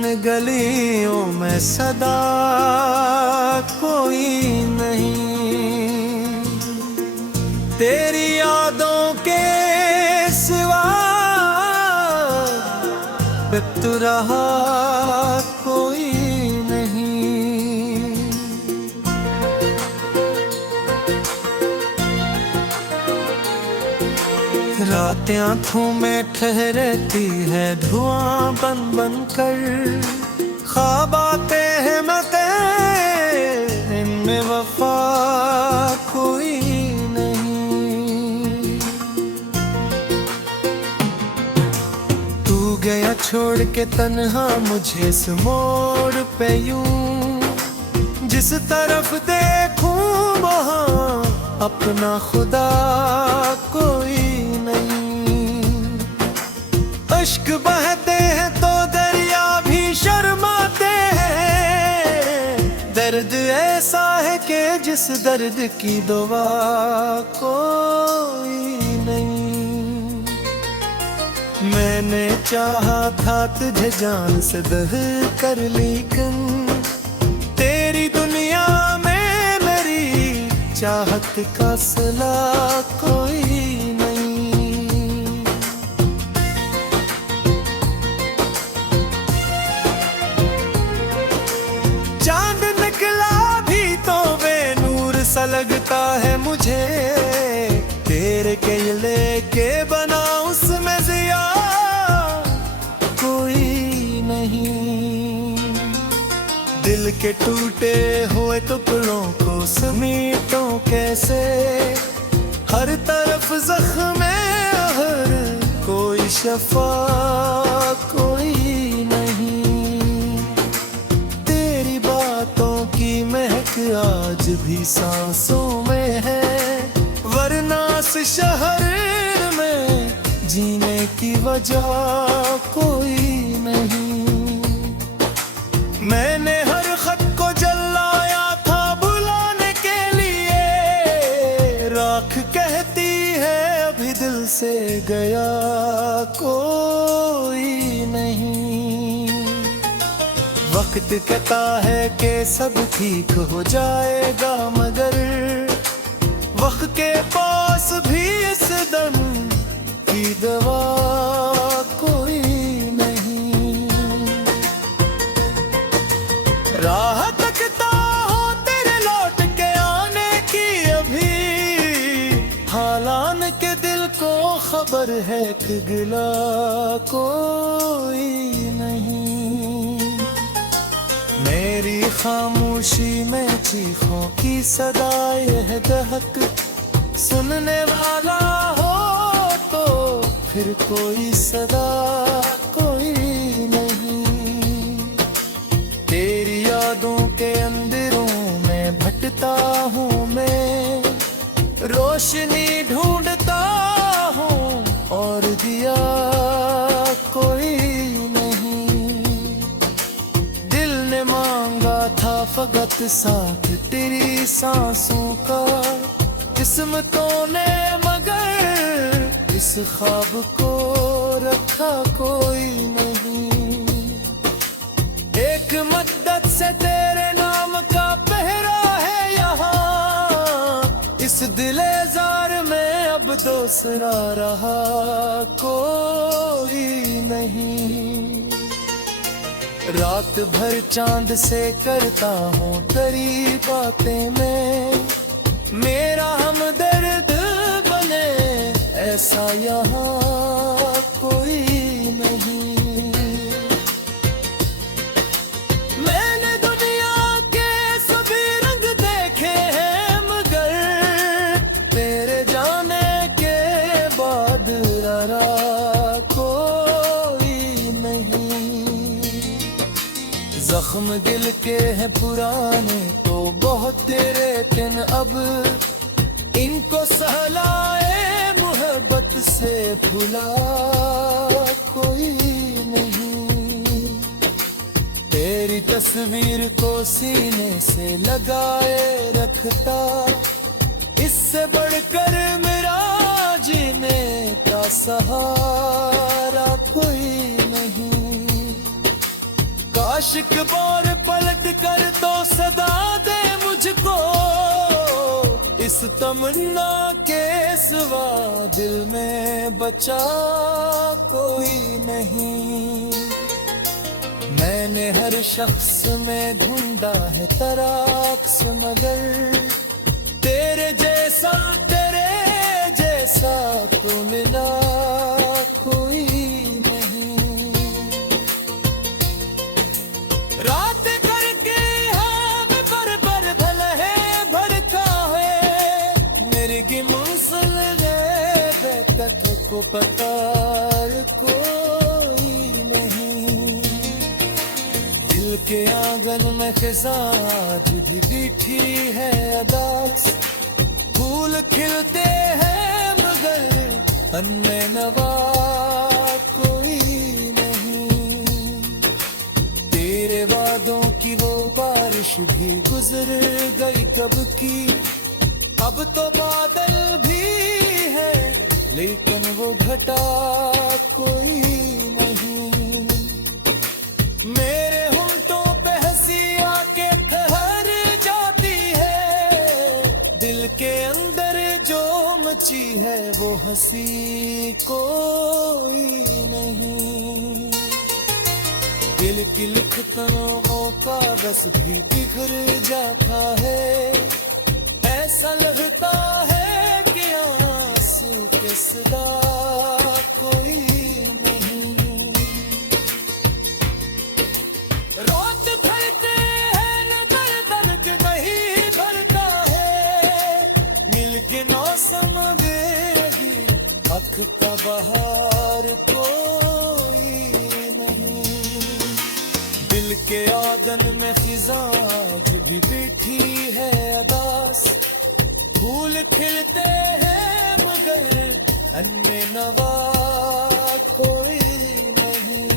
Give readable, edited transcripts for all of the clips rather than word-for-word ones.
इन गलियों में सदा कोई नहीं, तेरी यादों के सिवा बित रहा कोई नहीं। रातें आँखों में ठहरती है धुआं बन बन कर, ख्वाब आते हैं मते इनमें वफा कोई नहीं। तू गया छोड़ के तन्हा मुझे इस मोड़ पे यूं, जिस तरफ देखूं वहां अपना खुदा कोई नहीं। अश्क बहते हैं तो दरिया भी शर्माते हैं, दर्द ऐसा है कि जिस दर्द की दवा कोई नहीं। मैंने चाहा था तुझे जान से दह कर, लेकिन तेरी दुनिया में मेरी चाहत का सिला कोई नहीं। चांद निकला भी तो बेनूर सा लगता है मुझे, तेरे केले के बना उसमें जिया कोई नहीं। दिल के टूटे हुए टुकड़ों को समेटो कैसे, हर तरफ जख्म हर कोई शफा कोई नहीं। तेरी बातों की महक आज भी सांसों में है, वरना इस शहर में जीने की वजह कोई नहीं। मैंने हर खत को जलाया था बुलाने के लिए, राख कहती है अभी दिल से गया कोई नहीं। वक्त कहता है कि सब ठीक हो जाएगा, मगर वक्त के पास भी इस दम की दवा कोई नहीं। राह तकता हो तेरे लौट के आने की, अभी हालान के दिल को खबर है कि गिला कोई नहीं। मेरी खामोशी में चीखों की सदाए है दहक, सुनने वाला हो तो फिर कोई सदा कोई नहीं। तेरी यादों के अंधेरों में भटकता हूँ मैं, रोशनी ढूंढता हूँ और दिया कोई नहीं। दिल ने मांगा था फकत साथ तेरी सांसों का, किस्मतों ने मगर इस ख्वाब को रखा कोई नहीं। एक मद्दत से तेरे नाम का पहरा है यहाँ, इस दिलेजार में अब दूसरा रहा कोई नहीं। रात भर चांद से करता हूँ तेरी बातें में, मेरा हमदर्द बने ऐसा यहाँ कोई नहीं। मैंने दुनिया के सभी रंग देखे हैं, मगर तेरे जाने के बाद रहा कोई नहीं। जख्म दिल के हैं पुराने तो बहुत तेरे, लेकिन अब इनको सहलाए मोहब्बत से भुला कोई नहीं। तेरी तस्वीर को सीने से लगाए रखता, इससे बढ़कर मेरा जीने का सहारा कोई नहीं। आशिक और पलट कर तो सदा दे मुझको, इस तमन्ना के सिवा दिल में बचा कोई नहीं। मैंने हर शख्स में ढूंढा है तराक्स, मगर तेरे जैसा तो मिला कोई नहीं। रात करके हम पर भल है भड़का है, मेरी मुंसल गए तक को पता कोई नहीं। दिल के आंगन में खिजाज भी बैठी है अदास, फूल खिलते हैं मगर अनमें नवा कोई नहीं। तेरे वादों की वो बारिश भी गुजर गई कब की, अब तो बादल भी है लेकिन वो घटा कोई नहीं। मेरे होंठों पे हंसी आके ठहर जाती है, दिल के अंदर जो मची है वो हंसी कोई नहीं। दिल की लिखतों का रस भी बिखर जाता है, ऐसा लगता है कि आंसू के सिवा कोई नहीं। रोज भरते हैं नजर दर्द नहीं भरता है, मिल के मौसम बेगी अख का बहार कोई नहीं। दिल के आंगन में खिजाज भी बैठी है अदास, फूल खिलते हैं मगर अन्य नवा कोई नहीं।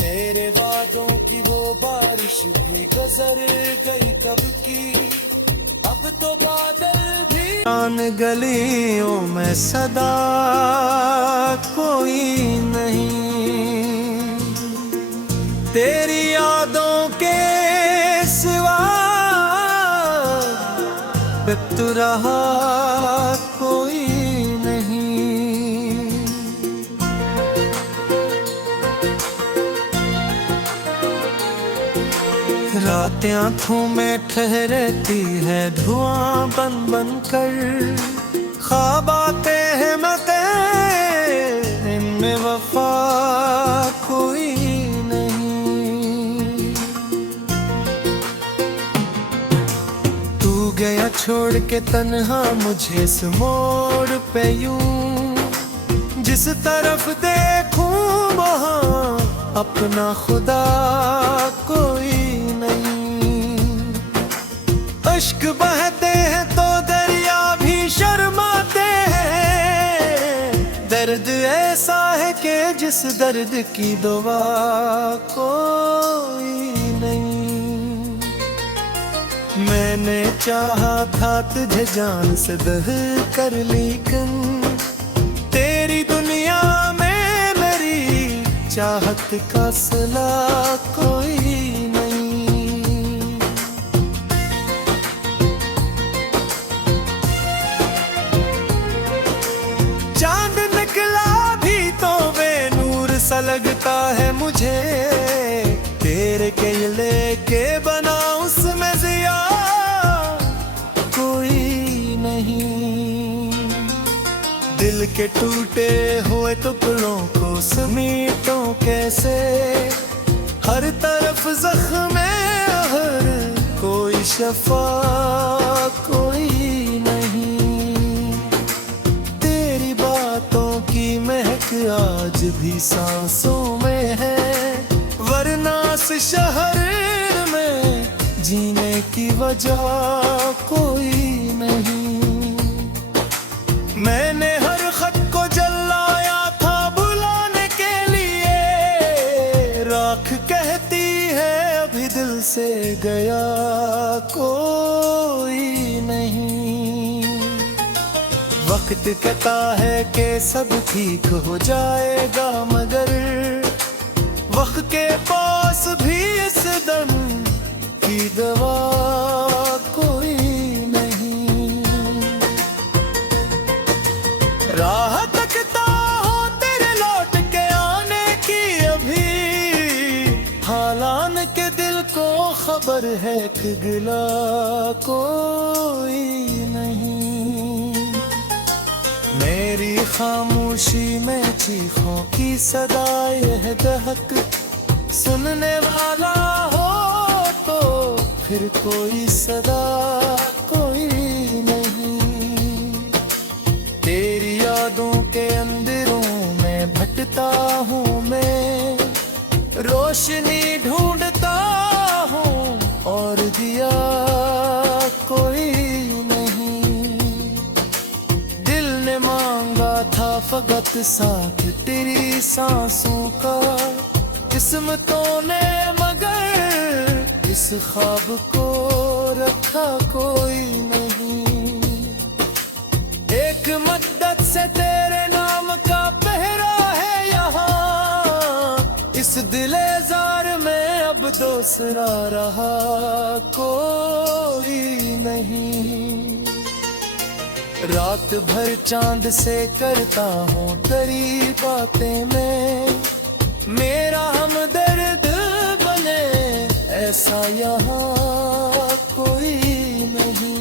तेरे वादों की वो बारिश भी गुजर गई कब की, अब तो बादल भी आन गलियों में सदा कोई नहीं। तेरी यादों के सिवा बित रहा कोई नहीं। रातें आँखों में ठहरती है धुआं बन बन कर, ख्वाब आते हैं मते इनमें वफा कोई नहीं। तू गया छोड़ के तन्हा मुझे इस मोड़ पे यूं, जिस तरफ देखूं वहां अपना खुदा कोई नहीं। अश्क बहते हैं तो दरिया भी शर्माते हैं, दर्द ऐसा है कि जिस दर्द की दवा कोई नहीं। मैंने चाहा था तुझे जान से दह कर, लेकिन तेरी दुनिया में मेरी चाहत का सिला कोई नहीं। चांद निकला भी तो बेनूर सा लगता है मुझे, तेरे के लेके बना उसमें जिया कोई नहीं। दिल के टूटे हुए टुकड़ों को समेटो कैसे, हर तरफ जख्म हर कोई शफा कोई नहीं। तेरी बातों की महक आज भी सांसों में है, वरना इस शहर में जीने की वजह कोई नहीं। मैंने हर खत को जलाया था बुलाने के लिए, राख कहती है अभी दिल से गया कोई नहीं। वक्त कहता है कि सब ठीक हो जाएगा, मगर वक्त के पास पास भी इस दम की दवा कोई नहीं। राह तकता हो तेरे लौट के आने की अभी, हालान के दिल को खबर है कि गिला कोई नहीं। मेरी खामोशी में चीखों की सदा यह दहक, सुनने वाला हो तो फिर कोई सदा कोई नहीं। तेरी यादों के अंधेरों में भटता हूँ मैं, रोशनी ढूंढता हूँ और दिया कोई नहीं। दिल ने मांगा था फकत साथ तेरी सांसों का, किस्मतों ने मगर इस ख्वाब को रखा कोई नहीं। एक मद्दत से तेरे नाम का पहरा है यहाँ, इस दिलेजार में अब दूसरा रहा कोई नहीं। रात भर चांद से करता हूँ तेरी बातें मैं, मेरा हमदर्द बने ऐसा यहाँ कोई नहीं।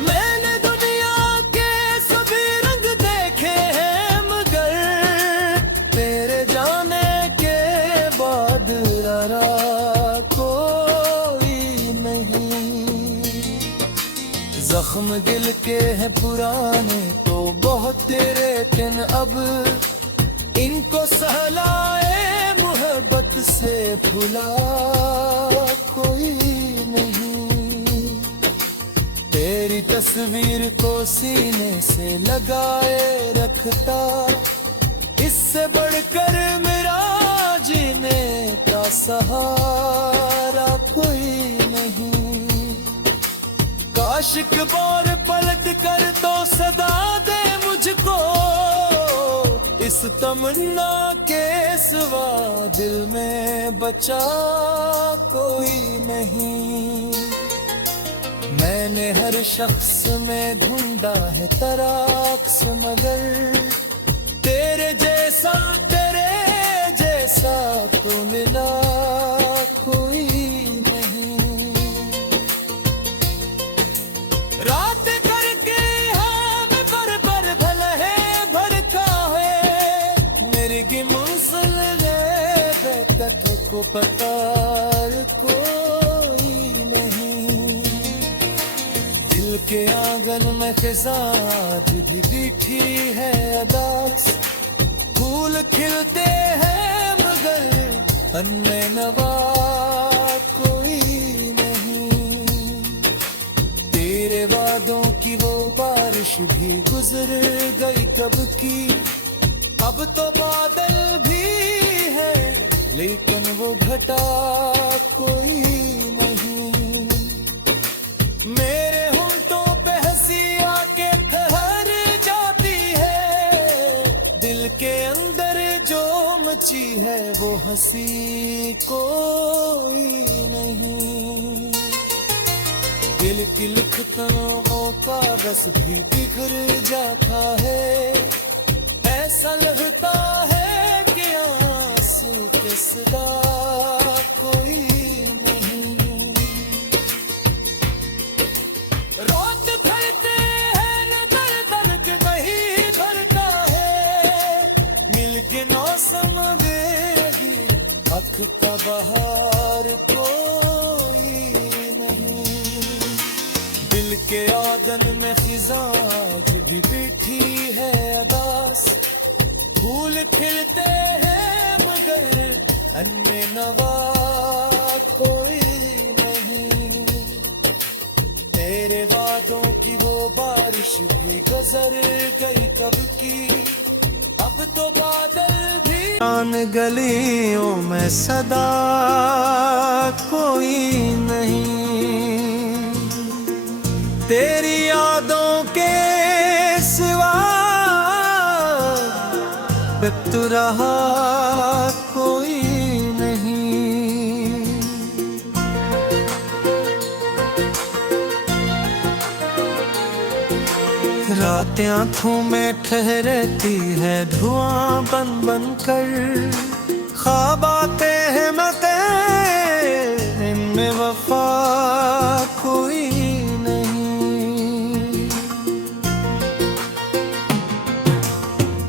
मैंने दुनिया के सभी रंग देखे हैं मगर तेरे जाने के बाद रहा कोई नहीं। जख्म दिल के हैं पुराने तो बहुत तेरे दिन अब, इनको सहलाए मोहब्बत से भुला कोई नहीं। तेरी तस्वीर को सीने से लगाए रखता, इससे बढ़कर मेरा जीने का सहारा कोई नहीं। काश एक बार पलट कर तो सदा दे मुझको, इस तमन्ना के सिवा दिल में बचा कोई नहीं। मैंने हर शख्स में ढूंढा है तराक्स मगर तेरे जैसा तो मिला कोई नहीं। रात करके हम पर भला है भरता है, मेरी की मंजिल तक को पता कोई नहीं। दिल के आंगन में खिजा भी बैठी है अदास, फूल खिलते हैं मगर अनमें नवा कोई नहीं। तेरे वादों की वो बारिश भी गुजर गई कब की, अब तो बादल भी है लेकिन वो घटा कोई नहीं। मेरे होंठों पे हंसी आके ठहर जाती है, दिल के अंदर जो मची है वो हंसी कोई नहीं। दिल की लिखतों का रस भी बिखर जाता है, ऐसा लगता है कि आंसू के सिवा कोई नहीं। रात भरते हैं नजर तलक वही भरता है, मिल के मौसम बेगी अख का बहार कोई नहीं। दिल के आंगन में खिजाज भी बैठी है अदास, फूल खिलते हैं मगर अन्य नवा कोई नहीं। तेरे वादों की वो बारिश भी गुजर गई कब की, अब तो बादल भी आन गलियों में सदा कोई नहीं। तेरी यादों के सिवा तू रहा कोई नहीं। रातें आंखों में ठहरती है धुआं बन बन कर, ख्वाब आते हैं मते इनमें वफा कोई नहीं।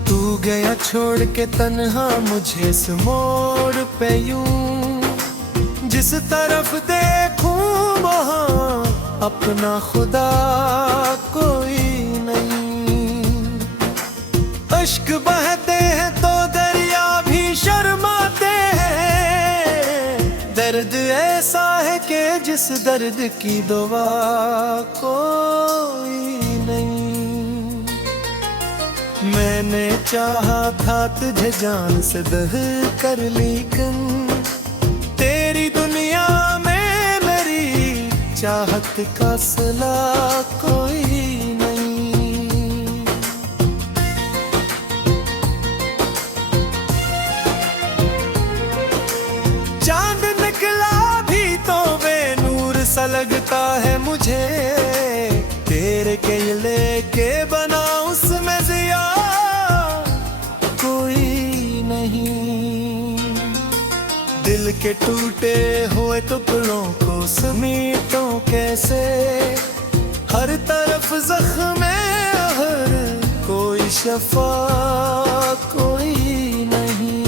तू गया छोड़ के तन्हा मुझे इस मोड़ पे यूं, जिस तरफ देखूं वहां अपना खुदा कोई नहीं। अश्क बहते हैं तो दरिया भी शर्माते हैं, दर्द ऐसा है कि जिस दर्द की दवा कोई नहीं। मैंने चाहा था तुझे जान से दह कर, लेकिन तेरी दुनिया में मेरी चाहत का सिला कोई नहीं। चांद निकला भी तो बेनूर सा लगता है मुझे, तेरे के लेके बना उसमें जिया कोई नहीं। दिल के टूटे हुए टुकड़ों को समेटो कैसे, हर तरफ जख्म हर कोई शफा कोई नहीं।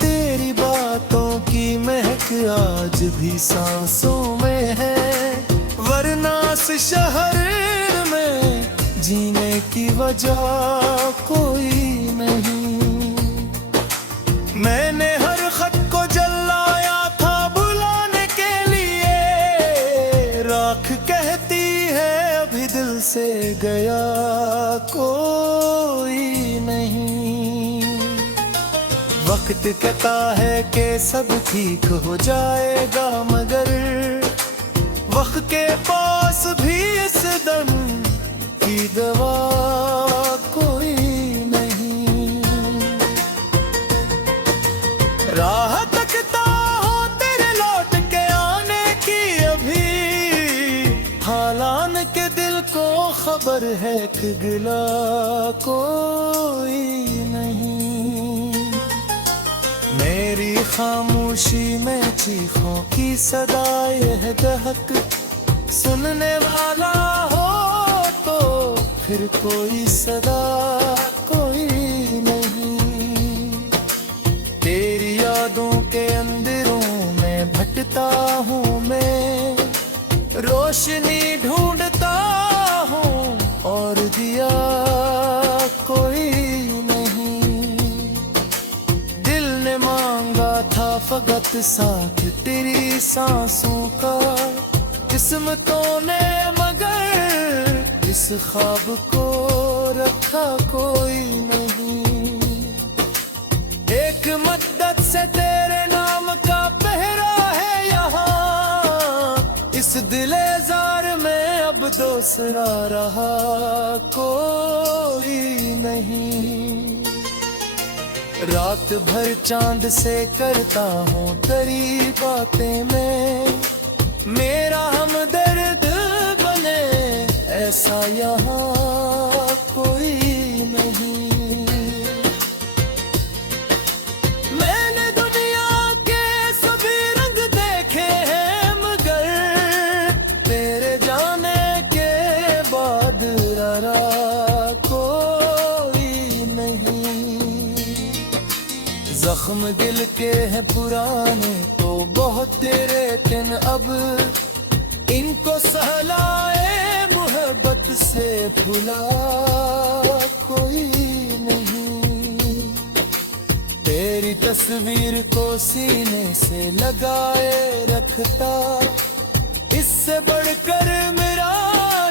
तेरी बातों की महक आज भी सांसों में है, वरना इस शहर में जीने की वजह कोई नहीं। मैंने हर खत को जलाया था बुलाने के लिए, राख कहती है अभी दिल से गया कोई नहीं। वक्त कहता है कि सब ठीक हो जाएगा, मगर वक्त के पास भी इस दम की दवा कोई नहीं। राह तकता हो तेरे लौट के आने की, अभी हालान के दिल को खबर है कि गिला कोई नहीं। मेरी खामोशी में चीखों की सदाए है दहक, सुनने वाला हो तो फिर कोई सदा कोई नहीं। तेरी यादों के अंधेरों में भटता हूँ मैं, रोशनी ढूंढता हूँ और दिया कोई नहीं। दिल ने मांगा था फकत साथ तेरी सांसों का, किस्मतों ने मगर इस ख्वाब को रखा कोई नहीं। एक मद्दत से तेरे नाम का पहरा है यहाँ, इस दिलेजार में अब दूसरा रहा कोई नहीं। रात भर चांद से करता हूँ तेरी बातें में, मेरा हमदर्द बने ऐसा यहाँ कोई नहीं। मैंने दुनिया के सभी रंग देखे हैं, मगर तेरे जाने के बाद रहा कोई नहीं। जख्म दिल के हैं पुराने तो बहुत तेरे, लेकिन अब इनको सहलाए मोहब्बत से भुला कोई नहीं। तेरी तस्वीर को सीने से लगाए रखता, इससे बढ़कर मेरा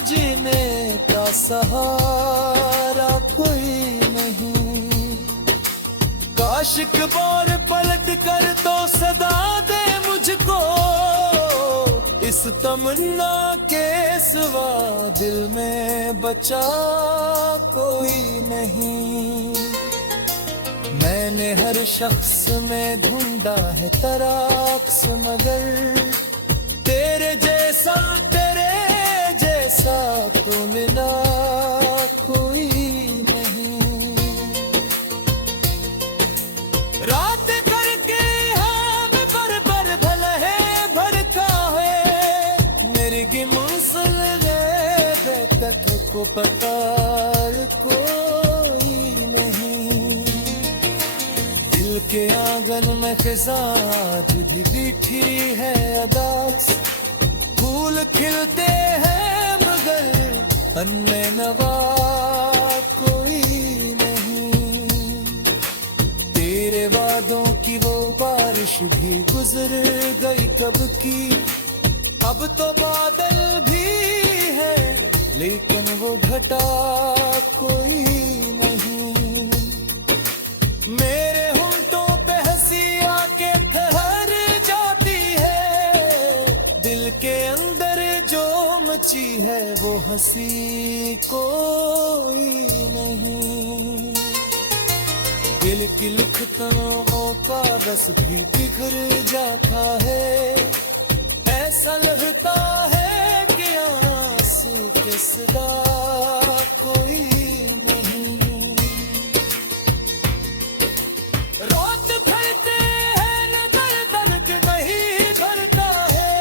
जीने का सहारा कोई नहीं। काश एक बार पलट कर तो सदा दे मुझको, इस तमन्ना के सिवा दिल में बचा कोई नहीं। मैंने हर शख्स में ढूंढा है तराक्स, मगर तेरे जैसा तो मिला कोई नहीं। रात करके हम पर भला है भड़का है, मेरी मंजिल गए तक को पता कोई नहीं। दिल के आंगन में खिज़ा आज भी बैठी है अदास, फूल खिलते हैं मगर अनमे नवा कोई नहीं। तेरे वादों की वो बारिश भी गुजर गई कब की, अब तो बादल भी है लेकिन वो घटा कोई नहीं। मेरे होंठों पे हंसी आके ठहर जाती है, दिल के अंदर जो मची है वो हंसी कोई नहीं। दिल की लिखतों का रस भी बिखर जाता है, ऐसा लगता है कि आंसू के सिवा कोई नहीं। रात भरते हैं नगर दर्द नहीं भरता है,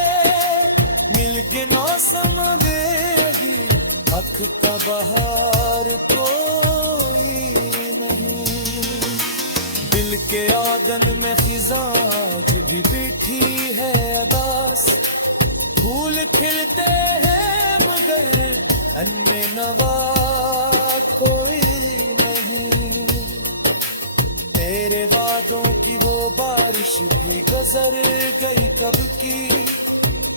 मिल के मौसम बेगी हक का बहार कोई नहीं। दिल के आंगन में खिज़ा भी बैठी है अदास, फूल खिलते हैं मगर अनमे नवा कोई नहीं। तेरे वादों की वो बारिश भी गुजर गई कब की,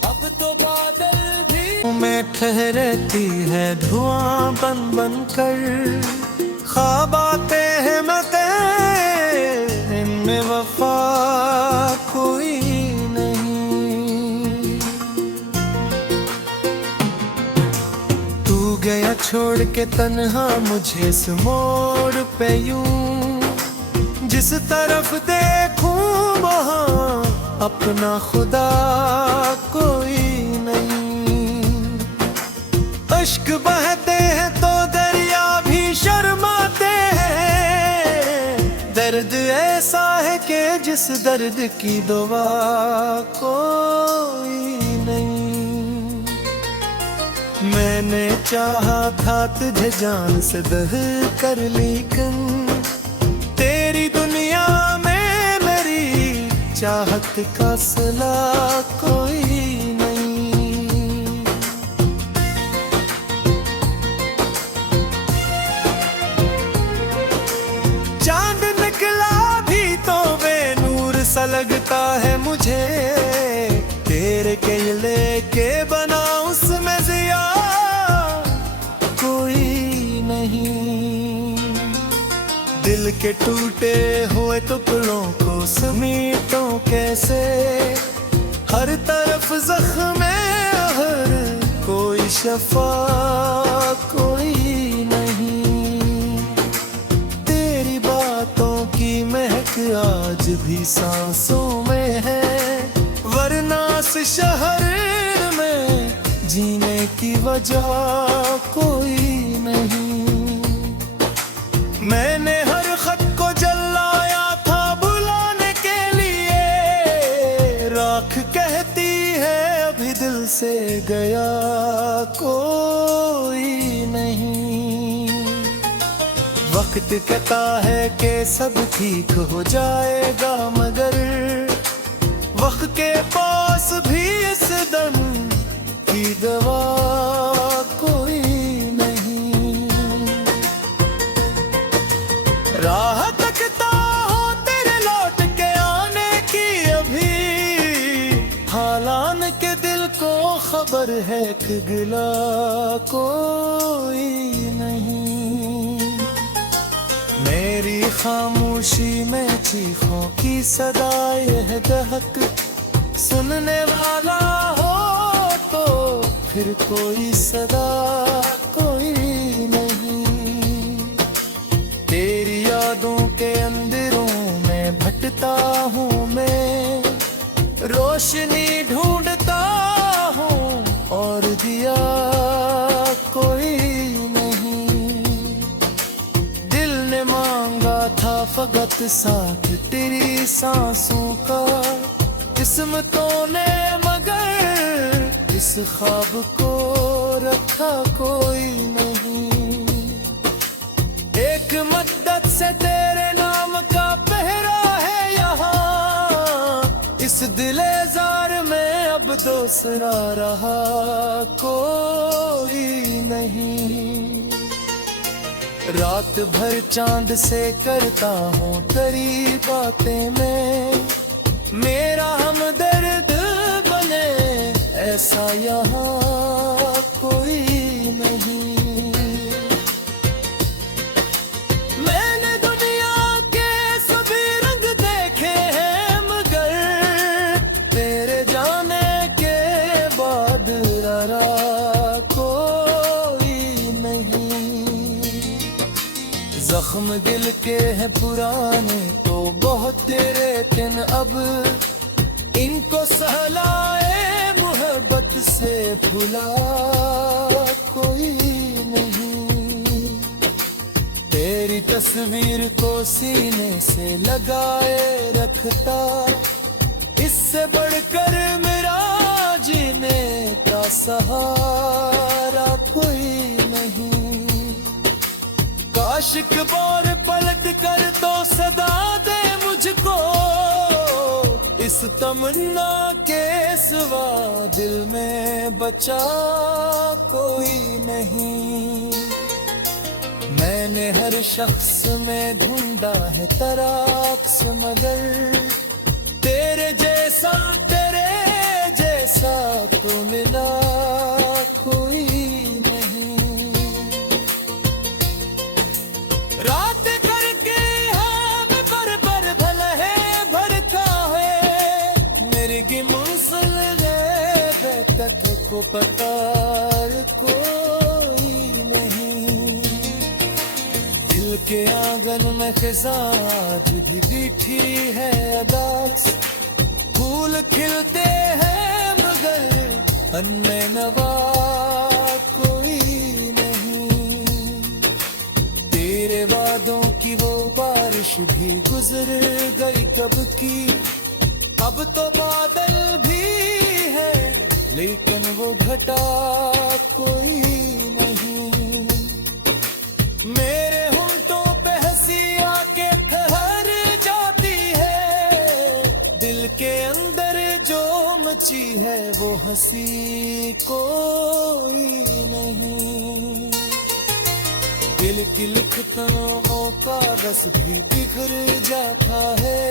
अब तो बादल भी में ठहरती है धुआं बन बन कर। ख्वाब आते हैं मगर इनमें वफा कोई नहीं। तू गया छोड़ के तन्हा मुझे इस मोड़ पे यूं, जिस तरफ देखूं वहां अपना खुदा कोई नहीं। अश्क बहते हैं तो दरिया भी शर्माते हैं, दर्द ऐसा है कि जिस दर्द की दवा कोई नहीं। मैंने चाहा था तुझे जान से दह कर, लेकिन तेरी दुनिया में मेरी चाहत का सिला कोई नहीं। चांद निकला भी तो बेनूर सा लगता है मुझे, तेरे केले के बना उसमें जिया कोई नहीं। दिल के टूटे हुए टुकड़ों को समेटूं कैसे, हर तरफ जख्म हर कोई शफा कोई नहीं। तेरी बातों की महक आज भी सांसों में है, वरना इस शहर में जीने की वजह कोई नहीं। मैंने हर खत को जलाया था बुलाने के लिए, राख कहती है अभी दिल से गया कोई नहीं। वक्त कहता है कि सब ठीक हो जाएगा, मगर वक्त के पास भी इस दम की दवा कोई नहीं। राह तकता हो तेरे लौट के आने की, अभी हालान के दिल को खबर है कि गिला कोई नहीं। मेरी खामोशी में चीखों की सदाएं है दहक, सुनने वाला हो तो फिर कोई सदा कोई नहीं। तेरी यादों के अंदरों रहता हूँ मैं, रोशनी ढूंढता हूँ और दिया कोई नहीं। दिल ने मांगा था फकत साथ तेरी सांसों का, किस्मतों ने मगर इस ख्वाब को रखा कोई नहीं। एक मद्दत से तेरे नाम का पहरा है यहाँ, इस दिलेजार में अब दूसरा रहा कोई नहीं। रात भर चांद से करता हूँ तेरी बातें मैं, मेरा हमदर्द बने ऐसा यहाँ कोई नहीं। मैंने दुनिया के सभी रंग देखे हैं मगर तेरे जाने के बाद रहा कोई नहीं। जख्म दिल के हैं पुराने तो बहुत तेरे दिन, अब इनको सहलाए मोहब्बत से भुला कोई नहीं। तेरी तस्वीर को सीने से लगाए रखता, इससे बढ़कर मेरा जीने का सहारा कोई नहीं। काश एक बार पलट कर तो सदा दे मुझको, इस तमन्ना के सिवा दिल में बचा कोई नहीं। मैंने हर शख्स में ढूंढा है तराक्स मगर तेरे जैसा तो मिला कोई नहीं। रात करके हम पर भला है भरता है, मेरी की मंजिल है तक को पता कोई नहीं। दिल के आंगन में खिज़ां आज भी बैठी है अदास, फूल खिलते हैं मगर अन्य नवा कोई नहीं। तेरे वादों की वो बारिश भी गुजर गई कब की, अब तो बादल भी है लेकिन वो घटा कोई नहीं। मेरे होंठों पे हंसी आके ठहर जाती है, दिल के अंदर जो मची है वो हंसी कोई नहीं। दिल की लिखतों का रस भी बिखर जाता है,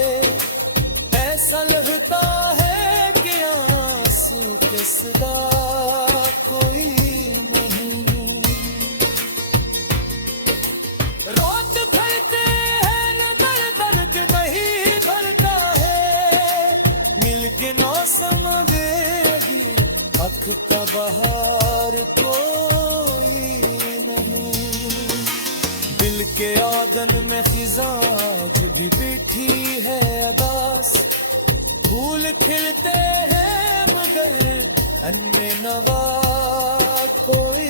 ऐसा लगता है कि आंसू के सिवा कोई नहीं। रोज भरते हैं न दर्द वही भरता है, मिल के मौसम देगी अख का बहार कोई नहीं। दिल के आंगन में खिज़ां आज भी बैठी है अदास, फूल खिलते हैं मगर अन्य नवा कोई